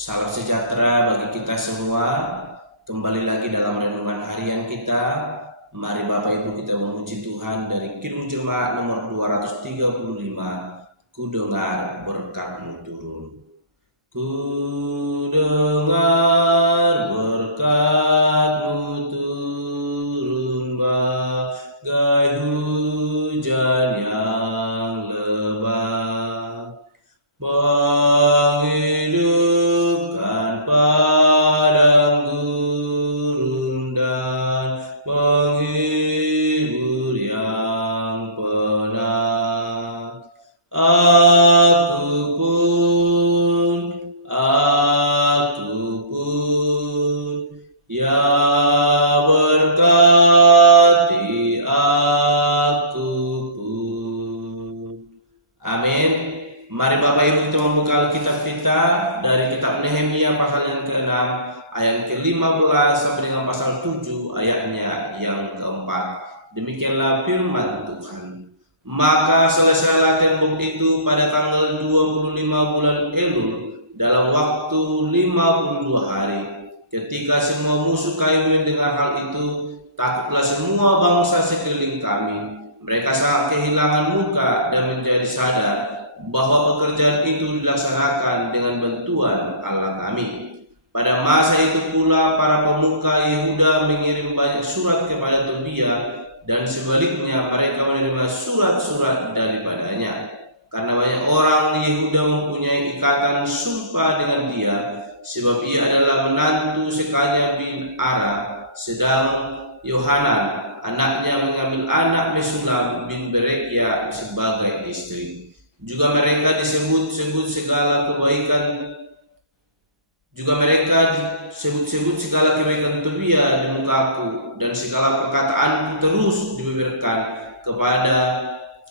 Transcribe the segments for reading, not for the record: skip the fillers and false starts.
Salam sejahtera bagi kita semua. Kembali lagi dalam renungan harian kita. Mari Bapak Ibu kita memuji Tuhan dari Kidung Jemaat nomor 235. Ku dengar berkat-Mu turun. Ku dengar berkat-Mu turun bagai hujan yang lebat, menghidupkan padang gurun dan menghibur yang penat. Aku pun, ya berkati aku pun. Amin. Mari Bapak Ibu kita membuka Alkitab kita dari kitab Nehemia pasal yang ke-6 ayat ke-15 sampai dengan pasal 7 ayatnya yang ke-4. Demikianlah firman Tuhan. Maka selesailah tembok itu pada tanggal 25 bulan Elul dalam waktu 52 hari. Ketika semua musuh kami mendengar hal itu, takutlah semua bangsa sekeliling kami. Mereka sangat kehilangan muka dan menjadi sadar bahwa pekerjaan itu dilaksanakan dengan bantuan Allah kami. Pada masa itu pula para pemuka Yehuda mengirim banyak surat kepada Tobia, dan sebaliknya mereka menerima surat-surat daripadanya. Karena banyak orang Yehuda mempunyai ikatan sumpah dengan dia, sebab ia adalah menantu Sekanya bin Ara, sedang Yohanan anaknya mengambil anak Mesulam bin Berekia sebagai istri. Juga mereka disebut-sebut segala kebaikan Tobia di mukaku, dan segala perkataanku terus dibeberkan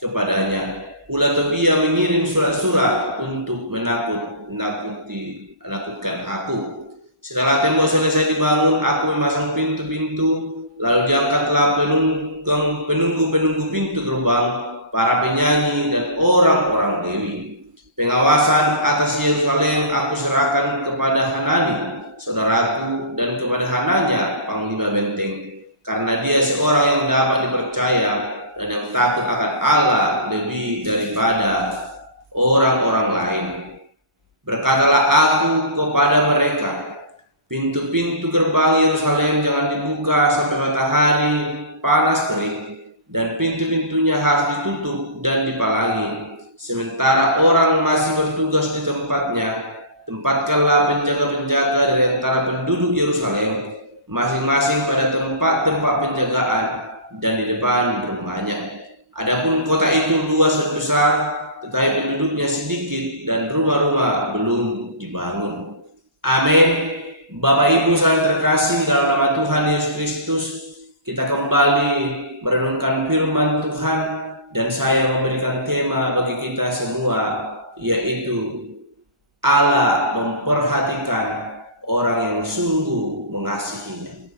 kepadanya. Pula Tobia mengirim surat-surat untuk menakutkan aku. Setelah tembok selesai dibangun, aku memasang pintu-pintu, lalu diangkatlah penunggu-penunggu pintu gerbang, para penyanyi dan orang-orang Lewi. Pengawasan atas Yerusalem aku serahkan kepada Hanani, saudaraku, dan kepada Hananya, panglima benteng, karena dia seorang yang dapat dipercaya dan yang takut akan Allah lebih daripada orang-orang lain. Berkatalah aku kepada mereka, pintu-pintu gerbang Yerusalem jangan dibuka sampai matahari panas terik, dan pintu-pintunya harus ditutup dan dipalangi. Sementara orang masih bertugas di tempatnya, tempatkanlah penjaga-penjaga dari antara penduduk Yerusalem, masing-masing pada tempat-tempat penjagaan dan di depan rumahnya. Adapun kota itu luas dan besar, tetapi penduduknya sedikit dan rumah-rumah belum dibangun. Amin. Bapak Ibu saudara terkasih, dalam nama Tuhan Yesus Kristus, kita kembali merenungkan firman Tuhan, dan saya memberikan tema bagi kita semua, yaitu Allah memperhatikan orang yang sungguh mengasihinya.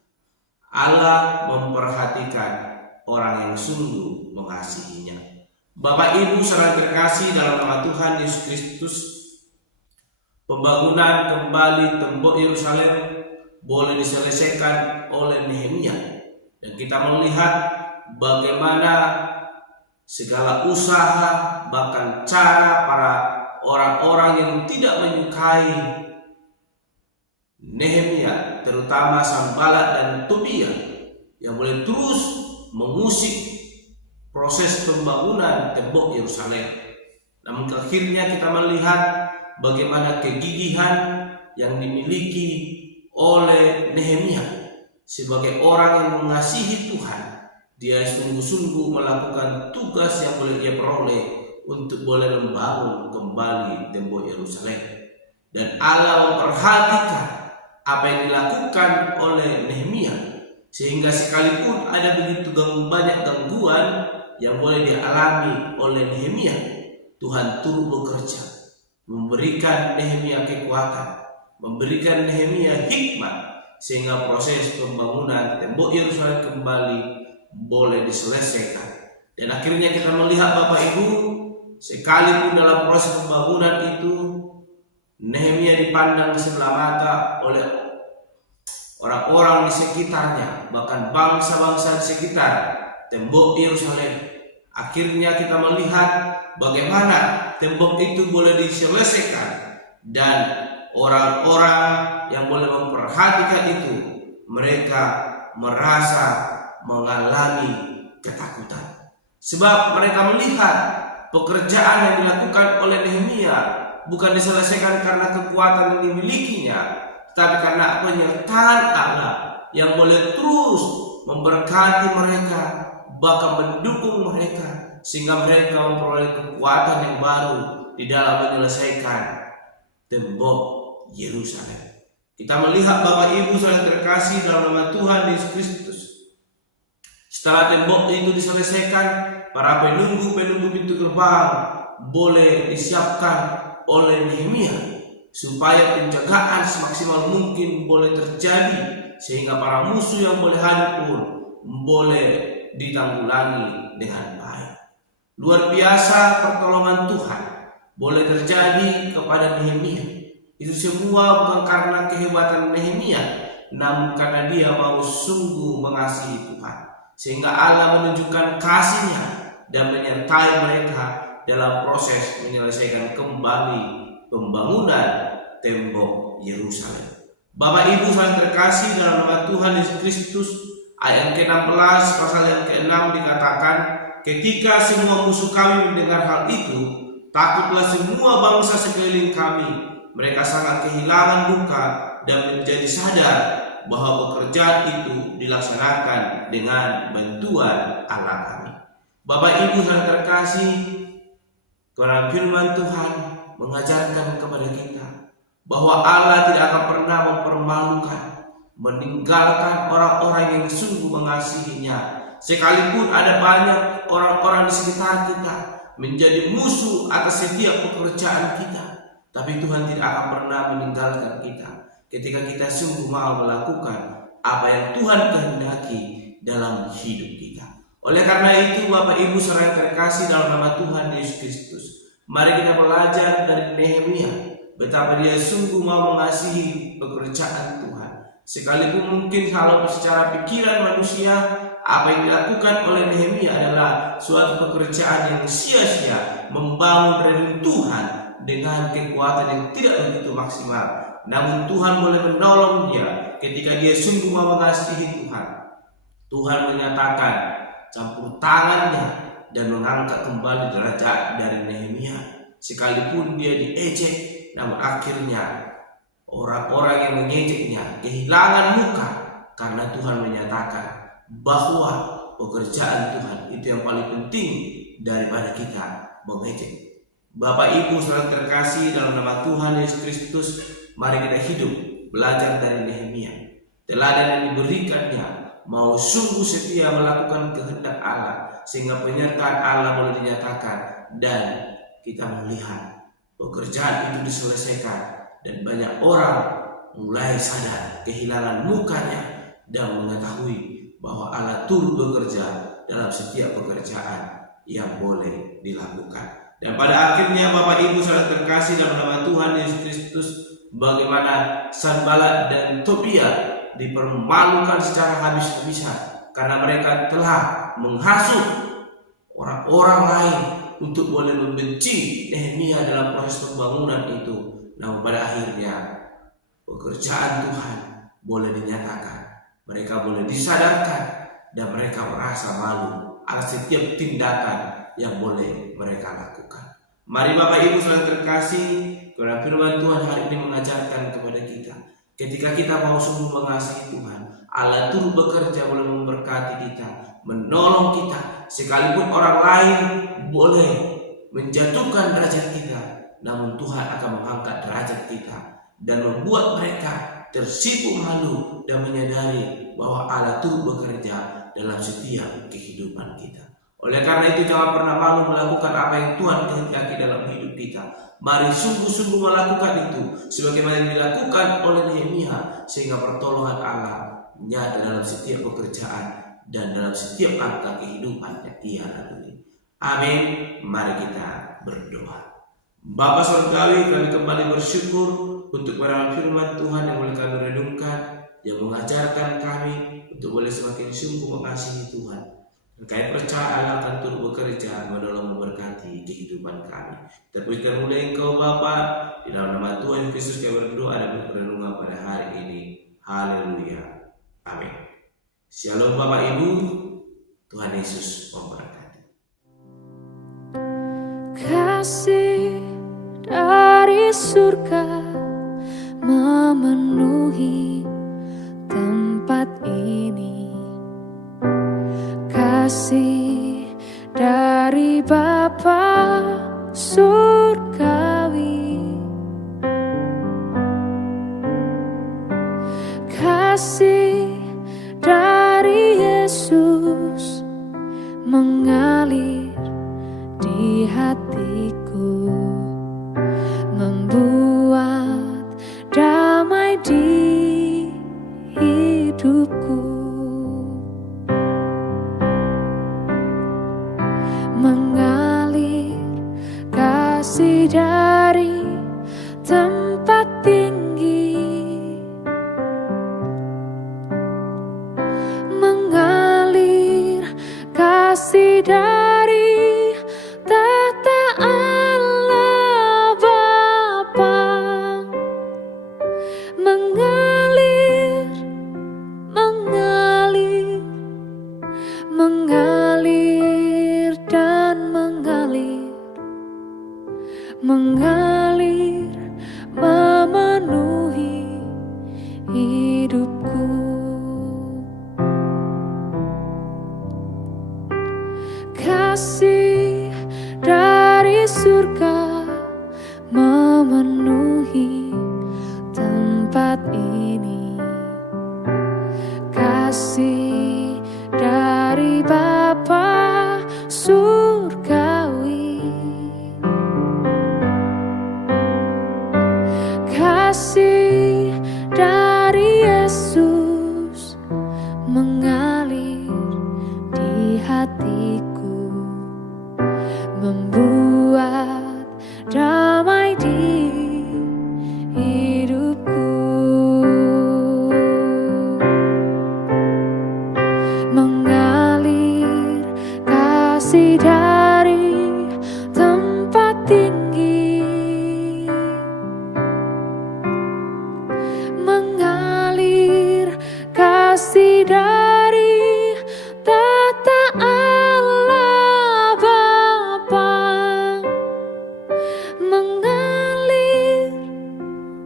Allah memperhatikan orang yang sungguh mengasihinya. Bapak Ibu saudara terkasih, dalam nama Tuhan Yesus Kristus, pembangunan kembali tembok Yerusalem boleh diselesaikan oleh Nehemia, dan kita melihat bagaimana segala usaha bahkan cara para orang-orang yang tidak menyukai Nehemia, terutama Sanballat dan Tobia, yang boleh terus mengusik proses pembangunan tembok Yerusalem. Namun akhirnya kita melihat bagaimana kegigihan yang dimiliki oleh Nehemia sebagai orang yang mengasihi Tuhan. Dia sungguh-sungguh melakukan tugas yang boleh dia peroleh untuk boleh membangun kembali tembok Yerusalem. Dan Allah memperhatikan apa yang dilakukan oleh Nehemia, sehingga sekalipun ada begitu banyak gangguan yang boleh dialami oleh Nehemia, Tuhan turut bekerja, memberikan Nehemia kekuatan, memberikan Nehemia hikmat, sehingga proses pembangunan tembok Yerusalem kembali boleh diselesaikan. Dan akhirnya kita melihat Bapak Ibu, sekalipun dalam proses pembangunan itu Nehemia dipandang sebelah mata oleh orang-orang di sekitarnya, bahkan bangsa-bangsa di sekitar tembok Yerusalem. Akhirnya kita melihat bagaimana tembok itu boleh diselesaikan, dan orang-orang yang boleh memperhatikan itu, mereka merasa mengalami ketakutan, sebab mereka melihat pekerjaan yang dilakukan oleh Nehemia bukan diselesaikan karena kekuatan yang dimilikinya, tapi karena penyertaan Allah yang boleh terus memberkati mereka, bahkan mendukung mereka, sehingga mereka memperoleh kekuatan yang baru di dalam menyelesaikan tembok Yerusalem. Kita melihat Bapak Ibu saudara terkasih dalam nama Tuhan Yesus Kristus, setelah tembok itu diselesaikan, para penunggu-penunggu pintu gerbang boleh disiapkan oleh Nehemia supaya penjagaan semaksimal mungkin boleh terjadi, sehingga para musuh yang boleh hadir pun boleh ditanggulangi dengan baik. Luar biasa pertolongan Tuhan boleh terjadi kepada Nehemia. Itu semua bukan karena kehebatan Nehemia, namun karena dia mau sungguh mengasihi Tuhan, sehingga Allah menunjukkan kasih-Nya dan menyertai mereka dalam proses menyelesaikan kembali pembangunan tembok Yerusalem. Bapak Ibu saudara terkasih dalam nama Tuhan Yesus Kristus, ayat ke-16 pasal yang ke-6 dikatakan, ketika semua musuh kami mendengar hal itu, takutlah semua bangsa sekeliling kami. Mereka sangat kehilangan duka dan menjadi sadar bahwa pekerjaan itu dilaksanakan dengan bantuan Allah kami. Bapak Ibu saudara terkasih, karena firman Tuhan mengajarkan kepada kita bahwa Allah tidak akan pernah mempermalukan, meninggalkan orang-orang yang sungguh mengasihinya. Sekalipun ada banyak orang-orang di sekitar kita menjadi musuh atas setiap pekerjaan kita, tapi Tuhan tidak akan pernah meninggalkan kita ketika kita sungguh mau melakukan apa yang Tuhan kehendaki dalam hidup kita. Oleh karena itu Bapak Ibu saudara terkasih dalam nama Tuhan Yesus Kristus, mari kita belajar dari Nehemia betapa dia sungguh mau mengasihi pekerjaan Tuhan. Sekalipun mungkin kalau secara pikiran manusia apa yang dilakukan oleh Nehemia adalah suatu pekerjaan yang sia-sia, membangun reruntuhan dengan kekuatan yang tidak begitu maksimal. Namun Tuhan boleh menolong dia ketika dia sungguh mau mengasihi Tuhan. Tuhan menyatakan campur tangannya dan mengangkat kembali derajat dari Nehemia. Sekalipun dia diejek, namun akhirnya orang-orang yang mengejeknya kehilangan muka, karena Tuhan menyatakan bahwa pekerjaan Tuhan itu yang paling penting daripada kita mengejek. Bapak Ibu saudara terkasih dalam nama Tuhan Yesus Kristus, mari kita hidup belajar dari Nehemia. Teladan yang diberikannya mau sungguh setia melakukan kehendak Allah, sehingga penyertaan Allah boleh dinyatakan, dan kita melihat pekerjaan itu diselesaikan, dan banyak orang mulai sadar kehilangan mukanya dan mengetahui bahwa Allah turut bekerja dalam setiap pekerjaan yang boleh dilakukan. Dan pada akhirnya Bapak Ibu saudara terkasih dalam nama Tuhan Yesus Kristus, bagaimana Sanballat dan Tobia dipermalukan secara habis-habisan karena mereka telah menghasut orang-orang lain untuk boleh membenci Nehemia dalam proses pembangunan itu. Namun pada akhirnya pekerjaan Tuhan boleh dinyatakan, mereka boleh disadarkan, dan mereka merasa malu atas setiap tindakan yang boleh mereka lakukan. Mari Bapak Ibu saudara terkasih, karena firman Tuhan hari ini mengajarkan kepada kita, ketika kita mau sungguh mengasihi Tuhan, Allah turut bekerja boleh memberkati kita, menolong kita. Sekalipun orang lain boleh menjatuhkan derajat kita, namun Tuhan akan mengangkat derajat kita dan membuat mereka tersipu malu dan menyadari bahwa Allah turut bekerja dalam setiap kehidupan kita. Oleh karena itu jangan pernah malu melakukan apa yang Tuhan kehendaki dalam hidup kita. Mari sungguh-sungguh melakukan itu sebagaimana yang dilakukan oleh Nehemia, sehingga pertolongan Allah nyata dalam setiap pekerjaan dan dalam setiap langkah kehidupan yang ia lalui. Amin. Mari kita berdoa. Bapa Surgawi, kami kembali bersyukur untuk kebenaran firman Tuhan yang boleh kami renungkan, yang mengajarkan kami untuk boleh semakin sungguh mengasihi Tuhan. Dan kami percaya Allah akan turut bekerja menolong memberkati kehidupan kami. Kita pujikan mulai Engkau Bapa, di dalam nama Tuhan Yesus kami berdoa dan berenungan pada hari ini. Haleluya. Amin. Shalom Bapak Ibu, Tuhan Yesus memberkati. Kasih dari surga memenuhi tempat ini. Kasih dari Bapa surgawi. Kasih dari Yesus mengalir di hatiku, membuat damai di hidupku, mengalir kasih dari tempat tinggi, mengalir kasih dari tata Allah Bapa, mengalir, mengalir, mengalir dan mengalir, mengalir memenuhi hidupku. Kasih dari surga memenuhi tempat ini. Kasih dari Bapa surgawi. Kasih dari Yesus mengalir di hatiku, membuat damai di hidupku, mengalir kasih dari tempat tinggi, mengalir kasih dari tata Allah Bapa, mengalir,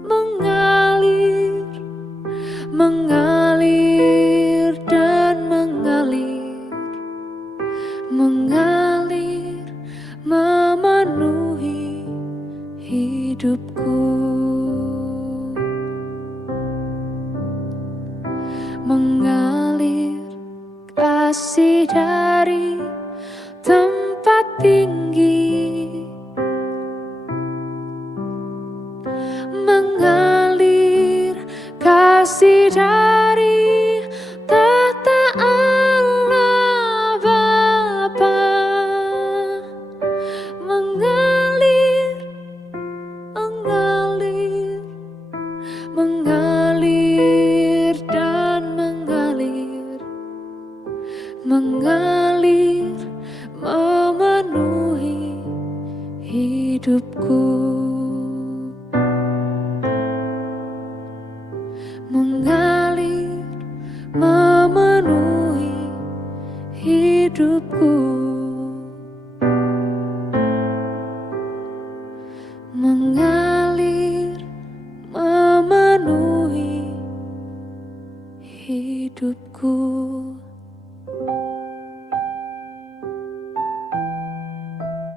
mengalir, mengalir dan mengalir, mengalir memenuhi hidupku, mengalir kasih dari tempat tinggi, mengalir kasih dari tata Allah Bapa, mengalir, mengalir, mengalir dan mengalir, mengalir memenuhi hidupku, mengalir memenuhi hidupku.